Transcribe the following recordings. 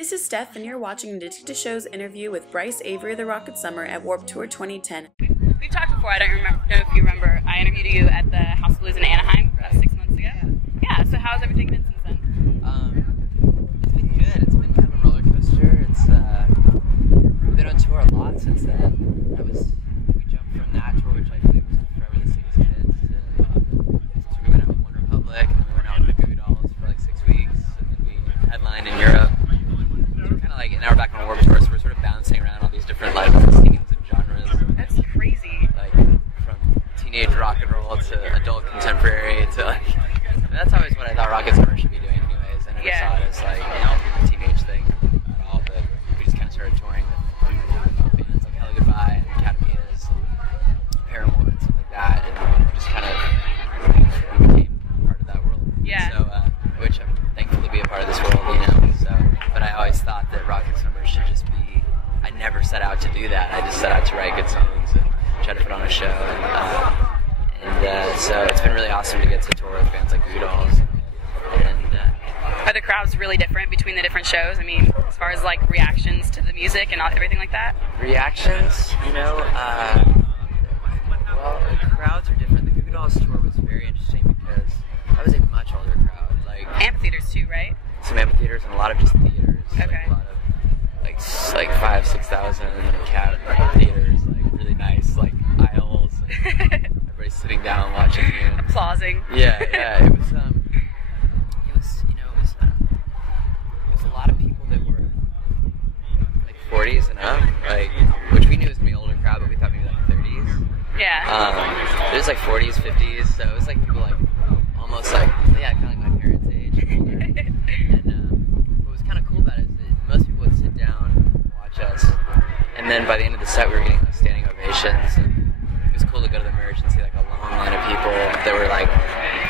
This is Steph, and you're watching Addicted to Show's interview with Bryce Avary of the Rocket Summer at Warped Tour 2010. We've talked before. I don't know if you remember. I interviewed you at the House of Blues in Anaheim about 6 months ago. Yeah. So how's everything been since then? It's been good. It's been kind of a roller coaster. We've been on tour a lot since then. We jumped from that tour, which I believe was Forever the Sickest Kids, to we went out with One Republic, and then we went out with the Goo Goo Dolls for like 6 weeks, and then we headlined in Europe. So we're kind of like, and now we're back on a Warped Tour, so we're sort of bouncing around all these different like scenes and genres. That's crazy. Like from teenage rock and roll to adult contemporary to like. That's always what I thought Rocket Summer should be doing, anyways. I never saw it as like a teenage thing at all, but we just kind of started touring with bands like Hello Goodbye and Academias and Paramore and stuff like that, and just kind of became part of that world. Yeah. So, which I'm thankful to be a part of this world, you know. So, but I always thought that Rocket Summer should just be. I never set out to do that. I just set out to write good songs and try to put on a show. So it's been really awesome to get to tour with bands like Goo Goo Dolls. Are the crowds really different between the different shows? I mean, as far as like reactions to the music and everything like that? Reactions, you know, well, the crowds are different. The Goo Goo Dolls tour was very interesting because that was a much older crowd. Like amphitheaters too, right? Some amphitheaters and a lot of just theaters. Okay. Like a lot of like 5,000-6,000 cat theaters, like really nice, like aisles. And everybody's sitting down watching you. Applauding. Yeah. It was a lot of people that were like 40s and up, like, which we knew was gonna be an older crowd, but we thought maybe like 30s. Yeah. It was like 40s, 50s, so it was like people like almost like kind of like my parents' age and older. And what was kind of cool about it is that most people would sit down and watch us, and then by the end of the set we were getting like standing ovations. And it was cool to go to the merch and see like a long line of people that were like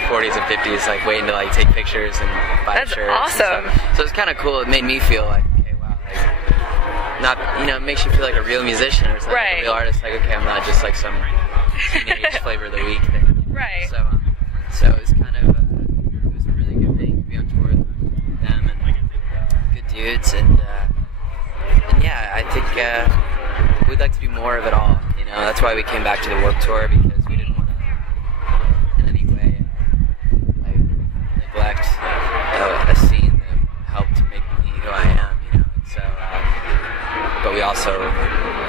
40s and 50s, like waiting to like take pictures and buy shirts. That's awesome. So it was kind of cool. It made me feel like, okay, wow, like not, you know, it makes you feel like a real musician or something, right. Like a real artist. Like, okay, I'm not just like some teenage flavor of the week thing. Right. So it was kind of it was a really good thing to be on tour with them and good dudes and yeah, I think we'd like to do more of it all. You know, that's why we came back to the Warped Tour, because we didn't want to in any way neglect a scene that helped make me who I am, you know. And so, but we also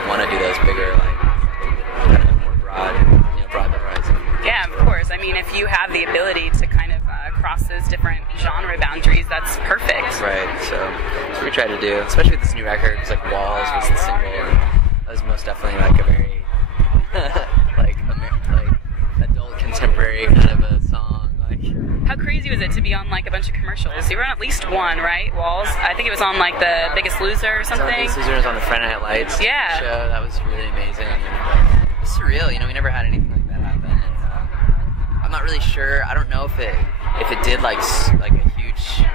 want to do those bigger, like kind of more broad the horizon. Yeah, of course. I mean, if you have the ability to kind of cross those different genre boundaries, that's perfect. Right. So that's what we try to do, especially with this new record. It's like Walls was the single, and that was most definitely like a very like adult contemporary kind of a song. Like, how crazy was it to be on like a bunch of commercials? You were on at least one, right? Walls. I think it was on like The Biggest Loser or something. Biggest Loser was on the Friday Night Lights show. That was really amazing. And it was surreal. You know, we never had anything like that happen. And I'm not really sure. I don't know if it did like a huge.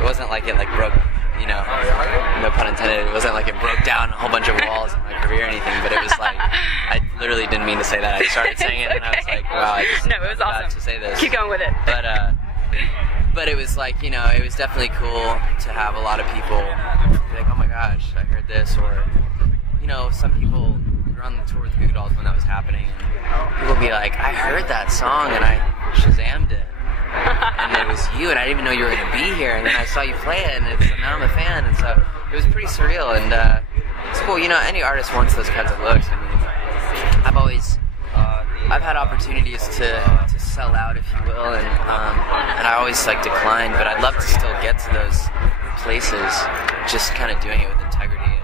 It wasn't like it like broke. You know, no pun intended. It wasn't like it broke down a whole bunch of walls in my career or anything, but it was like, I literally didn't mean to say that. I started saying it, and I was like, wow, I just it was awesome to say this. Keep going with it. But it was like, you know, it was definitely cool to have a lot of people be like, oh my gosh, I heard this, or, you know, some people were on the tour with Goo Goo Dolls when that was happening, and people would be like, I heard that song, and I Shazammed it. And it was you, and I didn't even know you were going to be here, and then I saw you play it, and now I'm a fan, and so it was pretty surreal, and it's cool. You know, any artist wants those kinds of looks. I mean, I've had opportunities to sell out, if you will, and I always like decline, but I'd love to still get to those places, just kind of doing it with integrity,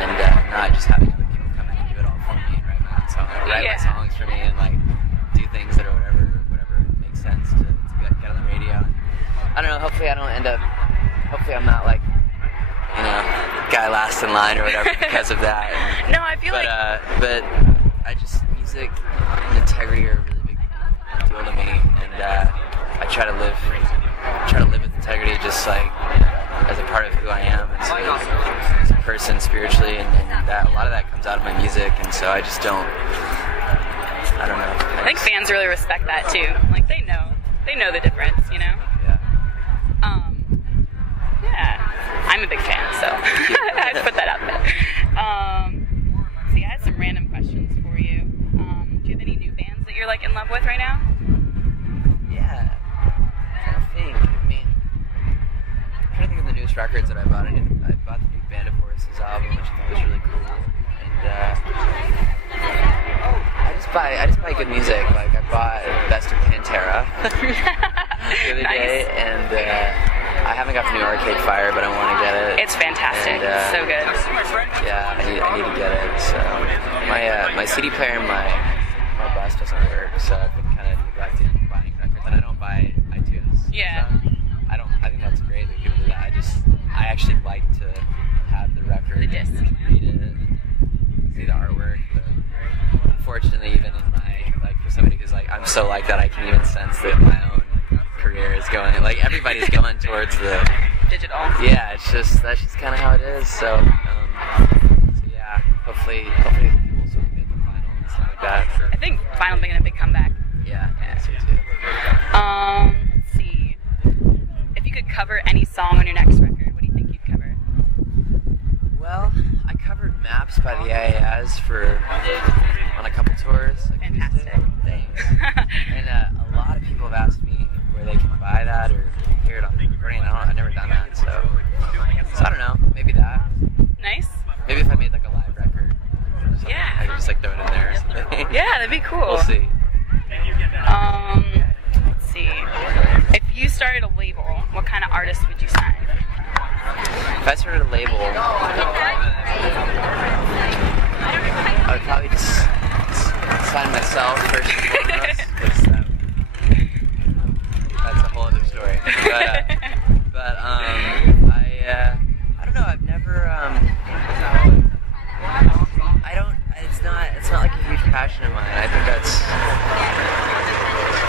and not just having other people come in and do it all for me and write my songs for me and like do things that are whatever sense to get on the radio. I don't know, hopefully I'm not like, you know, guy last in line or whatever because of that. No, I feel but I just, music and integrity are a really big deal to me, and I try to live with integrity, just like as a part of who I am as a person spiritually, and that a lot of that comes out of my music, and so I just don't know. I think fans really respect that too. Like they know the difference, you know? Yeah. Yeah. I'm a big fan, so I had to put that out there. See, I had some random questions for you. Do you have any new bands that you're like in love with right now? Yeah. I'm trying to think. I mean, I'm trying to think of the newest records that I bought. I bought the new Band of Horses album, which I thought was really cool. And I just buy good music. Like I bought Best of Pantera the other day, and I haven't got the new Arcade Fire, but I want to get it. It's fantastic. And, so good. Yeah, I need to get it. So my CD player in my bus doesn't work, so I've been kind of neglecting buying records, and I don't buy iTunes. Yeah. So I think that's great that people do that. I actually like to have the record, the disc, read it, see the artwork. But unfortunately, even in my for somebody who's I'm so like that, I can even sense that my own career is going. Everybody's going towards the digital. Yeah, that's just kind of how it is. So yeah, hopefully people sort of make the final and stuff like that. I think vinyl making a big comeback. Yeah, I think so too. Let's see. If you could cover any song on your next record, what do you think you'd cover? Well, I covered Maps by the AAS on a couple tours. Fantastic. Thanks. And a lot of people have asked me where they can buy that or hear it on the recording. I've never done that, so I don't know. Maybe that. Nice. Maybe if I made a live record. Yeah. I could just throw it in there or something. Yeah, that'd be cool. We'll see. Let's see. If you started a label, what kind of artist would you sign? If I started a label, I would probably just sign myself first and foremost, because that's a whole other story. But I don't know. I've never. I don't. It's not like a huge passion of mine. I think that's.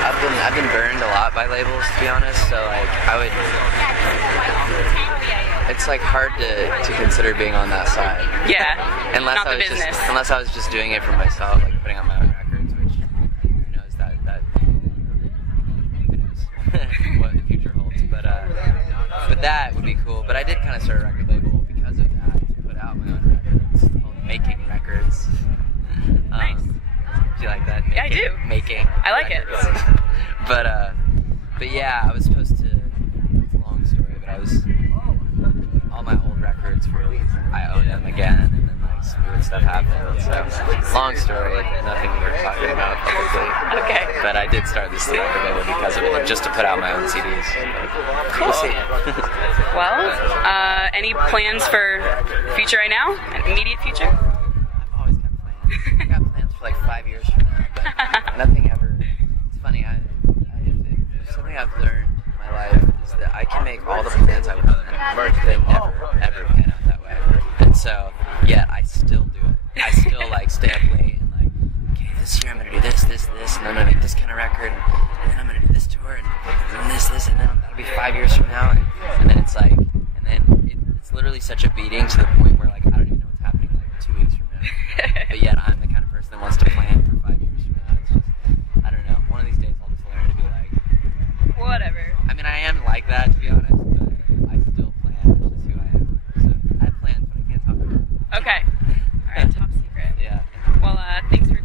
I've been burned a lot by labels, to be honest. So I would. It's hard to consider being on that side. Yeah. Unless I was just doing it for myself, putting out my own records, which who knows who knows what the future holds. But that would be cool. But I did kind of start a record label because of that, to put out my own records, called Making Records. Nice. Do you like that? Yeah, I do. Making. I like records. it. But yeah, I was supposed to. It's a long story, but I was. All my old records I own them again, and then some weird stuff happened. So, long story, nothing worth talking about publicly. Okay. But I did start this label because of it, just to put out my own CDs. Cool. We'll see. Well, any plans for future right now? An immediate future? I've always got plans. I've got plans for 5 years from now, but nothing ever. It's funny. If something I've learned in my life is that I can make all the plans I want, and they never ever pan out that way. And so, yet I still do it. I still stay up late and okay, this year I'm gonna do this, and I'm gonna make this kind of record, and then I'm gonna do this tour, and then this, and then that'll be 5 years from now, and then it's it's literally such a beating to the point where I don't even know what's happening 2 weeks from now. But yet I'm the kind of person that wants to plan for 5 years from now. It's just, I don't know. One of these days I'll just learn to be whatever. I mean, I am like that, to be honest, but I still plan. That's just who I am. So I have plans, but I can't talk about them. Okay. All right, top secret. Yeah. Well, thanks for